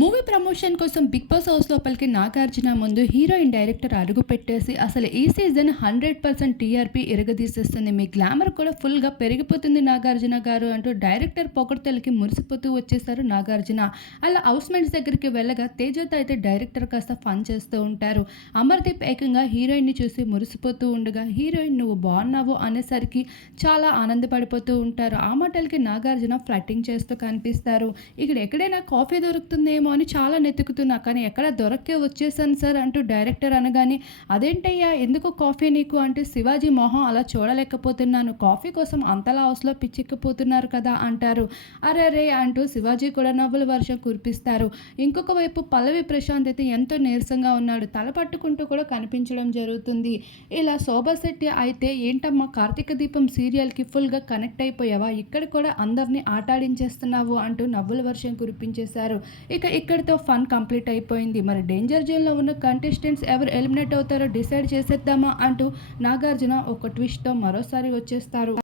Movie promotion కోసం Bigg Boss house లోపలికి నాగార్జున ముందు హీరోయిన్ డైరెక్టర్ అడుగు పెట్టేసి అసలు ఈ సీజన్ హండ్రెడ్ పర్సెంట్ టీఆర్పీ ఎరగదీసేస్తుంది. మీ గ్లామర్ కూడా ఫుల్గా పెరిగిపోతుంది నాగార్జున గారు అంటూ డైరెక్టర్ పొగడ్తలకి మురిసిపోతూ వచ్చేసారు నాగార్జున. అలా హౌస్మేట్స్ దగ్గరికి వెళ్ళగా తేజతో అయితే డైరెక్టర్ కాస్త ఫన్ చేస్తూ ఉంటారు. అమర్దీప్ ఏకంగా హీరోయిన్ని చూసి మురిసిపోతూ ఉండగా హీరోయిన్ నువ్వు బాగున్నావు అనేసరికి చాలా ఆనందపడిపోతూ ఉంటారు. ఆ మాటలకి నాగార్జున ఫ్లట్టింగ్ చేస్తూ కనిపిస్తారు. ఇక్కడ ఎక్కడైనా కాఫీ దొరుకుతుందేమో అని చాలా నెతుకుతున్నా. కానీ ఎక్కడ దొరక్కే వచ్చేసాను సార్ అంటూ డైరెక్టర్ అనగానే అదేంటయ్యా ఎందుకు కాఫీ నీకు? అంటే శివాజీ మొహం అలా చూడలేకపోతున్నాను. కాఫీ కోసం అంతలా హౌస్లో పిచ్చెక్కిపోతున్నారు కదా అంటారు. అరే రే అంటూ శివాజీ కూడా నవ్వుల వర్షం కురిపిస్తారు. ఇంకొక వైపు పల్లవి ప్రశాంత్ అయితే ఎంతో నీరసంగా ఉన్నాడు. తల పట్టుకుంటూ కూడా కనిపించడం జరుగుతుంది. ఇలా శోభాశెట్టి అయితే ఏంటమ్మా కార్తీక దీపం సీరియల్కి ఫుల్గా కనెక్ట్ అయిపోయావా? ఇక్కడ కూడా అందరినీ ఆటాడించేస్తున్నావు అంటూ నవ్వుల వర్షం కురిపించేశారు. ఇక ఇక్కడితో ఫన్ కంప్లీట్ అయిపోయింది. మరి డేంజర్ జోన్లో ఉన్న కంటెస్టెంట్స్ ఎవరు ఎలిమినేట్ అవుతారో డిసైడ్ చేసేద్దామా అంటూ నాగార్జున ఒక ట్విస్ట్తో మరోసారి వచ్చేస్తారు.